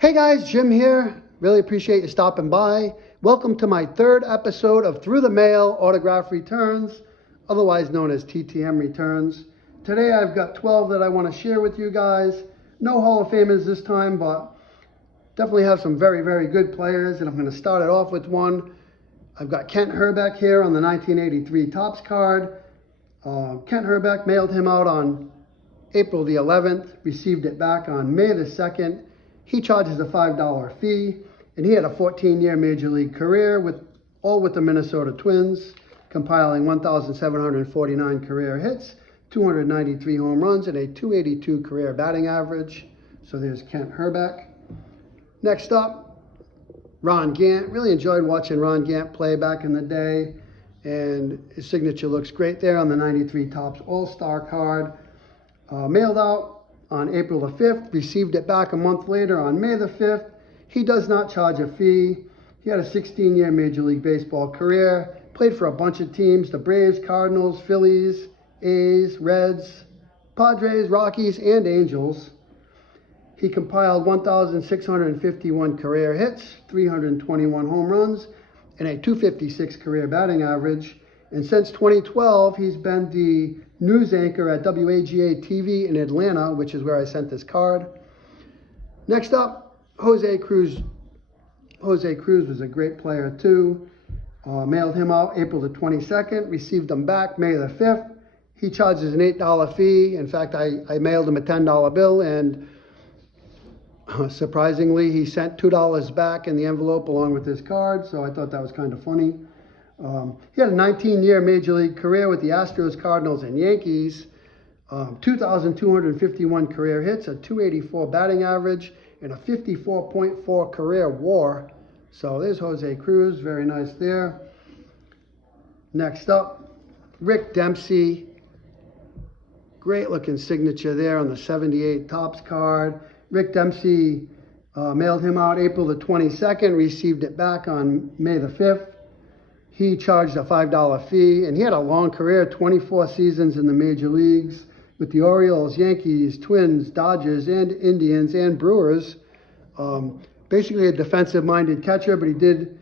Hey guys, Jim here. Really appreciate you stopping by. Welcome to my third episode of Through the Mail Autograph Returns, otherwise known as TTM Returns. Today I've got 12 that I want to share with you guys. No Hall of Famers this time, but definitely have some very, very good players, and I'm going to start it off with one. I've got Kent Hrbek here on the 1983 Topps card. Kent Hrbek, mailed him out on April the 11th, received it back on May the 2nd. He charges a $5 fee, and he had a 14-year Major League career with the Minnesota Twins, compiling 1,749 career hits, 293 home runs, and a .282 career batting average. So there's Kent Hrbek. Next up, Ron Gant. Really enjoyed watching Ron Gant play back in the day, and his signature looks great there on the 93 Topps All-Star card. Mailed out on April the 5th, received it back a month later on May the 5th. He does not charge a fee. He had a 16-year Major League Baseball career, played for a bunch of teams, the Braves, Cardinals, Phillies, A's, Reds, Padres, Rockies, and Angels. He compiled 1,651 career hits, 321 home runs, and a .256 career batting average. And since 2012, he's been the news anchor at WAGA TV in Atlanta, which is where I sent this card. Next up, Jose Cruz. Jose Cruz was a great player too. Mailed him out April the 22nd, received him back May the 5th. He charges an $8 fee. In fact, I mailed him a $10 bill, and surprisingly, he sent $2 back in the envelope along with his card, so I thought that was kind of funny. He had a 19-year Major League career with the Astros, Cardinals, and Yankees, 2,251 career hits, a .284 batting average, and a 54.4 career WAR. So there's Jose Cruz, very nice there. Next up, Rick Dempsey. Great looking signature there on the 78 Topps card. Rick Dempsey mailed him out April the 22nd, received it back on May the 5th. He charged a $5 fee, and he had a long career, 24 seasons in the major leagues with the Orioles, Yankees, Twins, Dodgers, and Indians, and Brewers. Basically a defensive-minded catcher, but he did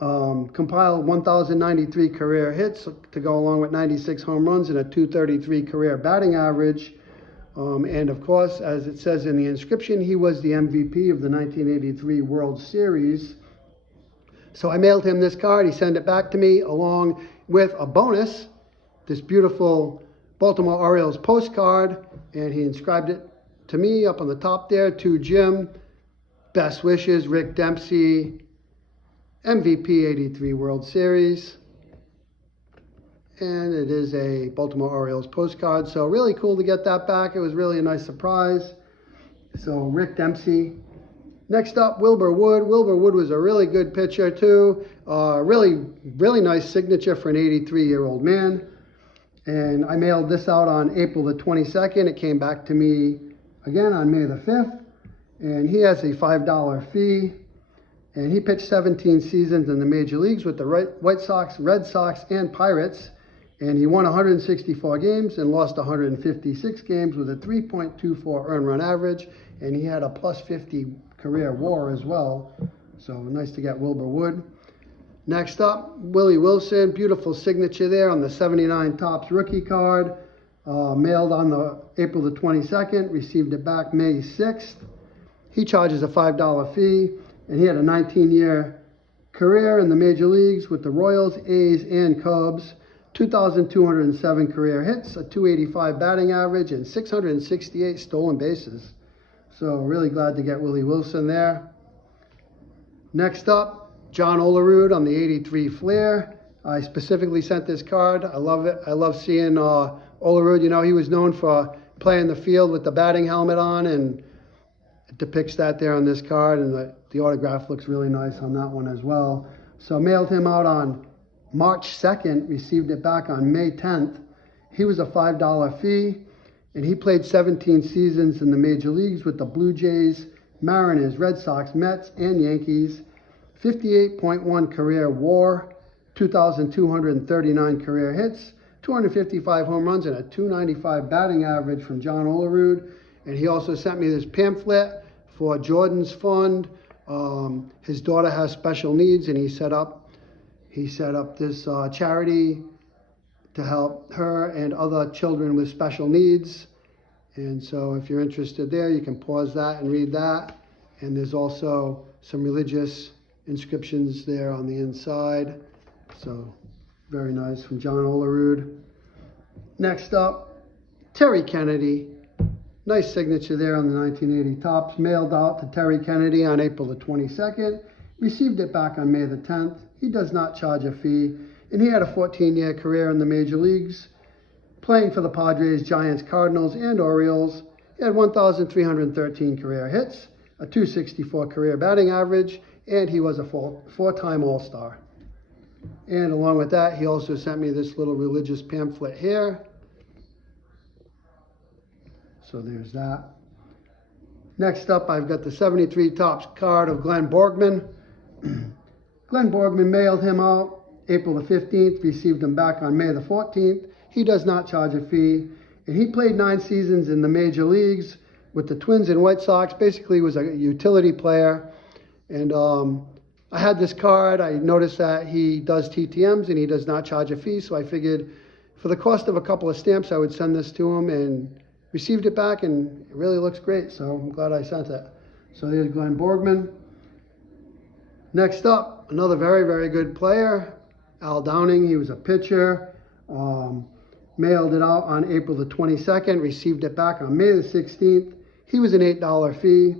compile 1,093 career hits to go along with 96 home runs and a .233 career batting average. And of course, as it says in the inscription, he was the MVP of the 1983 World Series. So I mailed him this card. He sent it back to me along with a bonus, this beautiful Baltimore Orioles postcard, and he inscribed it to me up on the top there, to Jim. Best wishes, Rick Dempsey, MVP 83 World Series. And it is a Baltimore Orioles postcard. So really cool to get that back. It was really a nice surprise. So Rick Dempsey. Next up, Wilbur Wood. Wilbur Wood was a really good pitcher too. Really nice signature for an 83-year-old man. And I mailed this out on April the 22nd. It came back to me again on May the 5th. And he has a $5 fee. And he pitched 17 seasons in the major leagues with the White Sox, Red Sox, and Pirates. And he won 164 games and lost 156 games with a 3.24 earned run average. And he had a +50 career WAR as well. So nice to get Wilbur Wood. Next up, Willie Wilson. Beautiful signature there on the 79 Topps rookie card. Mailed on the April the 22nd. Received it back May 6th. He charges a $5 fee. And he had a 19-year career in the major leagues with the Royals, A's, and Cubs. 2,207 career hits, a .285 batting average, and 668 stolen bases. So really glad to get Willie Wilson there. Next up, John Olerud on the 83 Flair. I specifically sent this card. I love it. I love seeing Olerud. You know, he was known for playing the field with the batting helmet on, and it depicts that there on this card, and the autograph looks really nice on that one as well. So mailed him out on March 2nd, received it back on May 10th. He was a $5 fee, and he played 17 seasons in the major leagues with the Blue Jays, Mariners, Red Sox, Mets, and Yankees. 58.1 career WAR, 2,239 career hits, 255 home runs, and a .295 batting average from John Olerud. And he also sent me this pamphlet for Jordan's fund. His daughter has special needs, and he set up this charity to help her and other children with special needs. And so if you're interested there, you can pause that and read that. And there's also some religious inscriptions there on the inside. So very nice, from John Olerud. Next up, Terry Kennedy. Nice signature there on the 1980 Topps. Mailed out to Terry Kennedy on April the 22nd. Received it back on May the 10th. He does not charge a fee. And he had a 14-year career in the major leagues, playing for the Padres, Giants, Cardinals, and Orioles. He had 1,313 career hits, a .264 career batting average, and he was a four-time All-Star. And along with that, he also sent me this little religious pamphlet here. So there's that. Next up, I've got the 73 Topps card of Glenn Borgman. Glenn Borgman mailed him out April the 15th, received him back on May the 14th. He does not charge a fee, and he played 9 seasons in the major leagues with the Twins and White Sox. Basically was a utility player. And I had this card. I noticed that he does TTMs and he does not charge a fee, so I figured for the cost of a couple of stamps, I would send this to him, and received it back, and it really looks great, so I'm glad I sent it. So there's Glenn Borgman. Next up, another very, very good player, Al Downing. He was a pitcher. Mailed it out on April the 22nd, received it back on May the 16th. He was an $8 fee.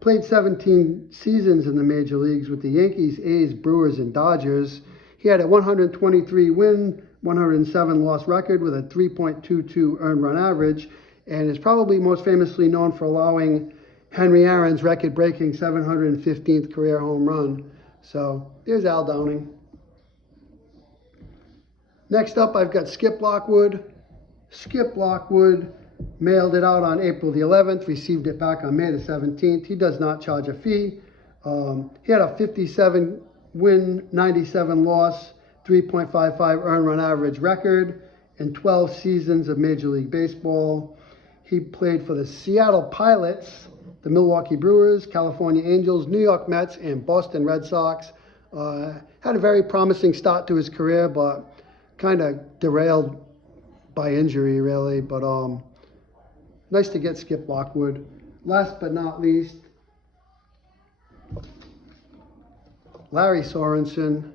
Played 17 seasons in the major leagues with the Yankees, A's, Brewers, and Dodgers. He had a 123 win, 107 loss record with a 3.22 earned run average, and is probably most famously known for allowing Henry Aaron's record-breaking 715th career home run. So there's Al Downing. Next up, I've got Skip Lockwood. Skip Lockwood mailed it out on April the 11th, received it back on May the 17th. He does not charge a fee. He had a 57 win, 97 loss, 3.55 earned run average record in 12 seasons of Major League Baseball. He played for the Seattle Pilots, the Milwaukee Brewers, California Angels, New York Mets, and Boston Red Sox. Had a very promising start to his career, but kind of derailed by injury, really. But nice to get Skip Lockwood. Last but not least, Larry Sorensen.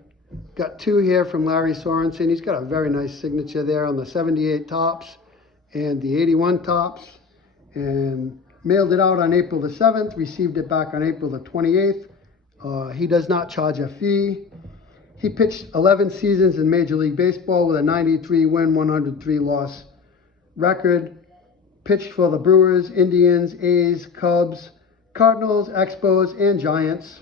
Got 2 here from Larry Sorensen. He's got a very nice signature there on the 78 Topps and the 81 Topps. And mailed it out on April the 7th, received it back on April the 28th. He does not charge a fee. He pitched 11 seasons in Major League Baseball with a 93 win, 103 loss record. Pitched for the Brewers, Indians, A's, Cubs, Cardinals, Expos, and Giants.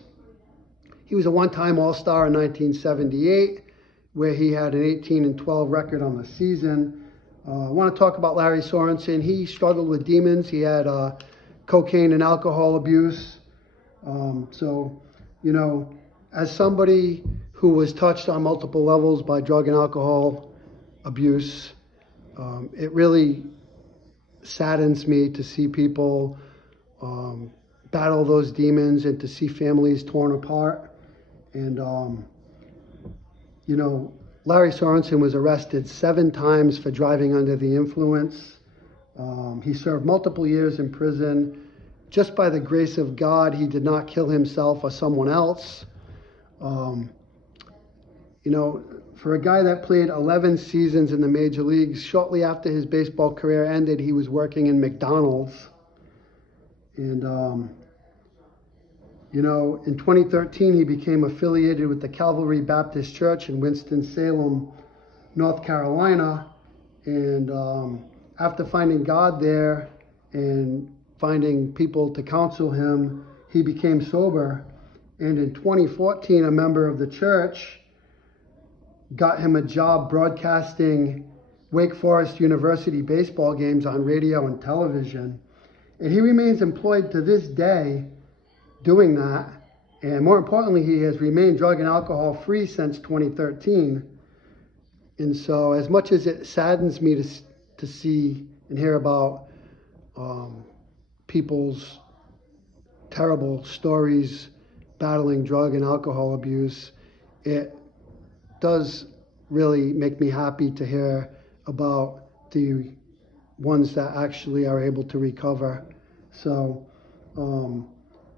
He was a one-time All-Star in 1978, where he had an 18-12 record on the season. I want to talk about Larry Sorensen. He struggled with demons. He had cocaine and alcohol abuse. So, you know, as somebody who was touched on multiple levels by drug and alcohol abuse, it really saddens me to see people battle those demons and to see families torn apart. And, you know, Larry Sorensen was arrested 7 times for driving under the influence. He served multiple years in prison. Just by the grace of God, he did not kill himself or someone else. You know, for a guy that played 11 seasons in the major leagues, shortly after his baseball career ended, he was working in McDonald's. And, you know, in 2013, he became affiliated with the Calvary Baptist Church in Winston-Salem, North Carolina. And after finding God there and finding people to counsel him, he became sober. And in 2014, a member of the church got him a job broadcasting Wake Forest University baseball games on radio and television. And he remains employed to this day doing that. And more importantly, he has remained drug and alcohol free since 2013. And so as much as it saddens me to see and hear about people's terrible stories battling drug and alcohol abuse, it does really make me happy to hear about the ones that actually are able to recover. So,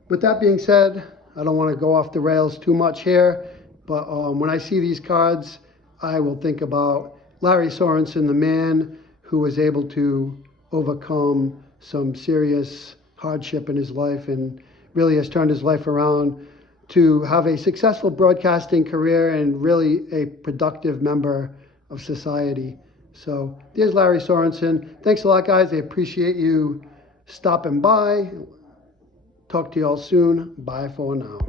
with that being said, I don't want to go off the rails too much here, but when I see these cards, I will think about Larry Sorensen, the man who was able to overcome some serious hardship in his life and really has turned his life around to have a successful broadcasting career and really a productive member of society. So there's Larry Sorensen. Thanks a lot, guys. I appreciate you stopping by. Talk to you all soon. Bye for now.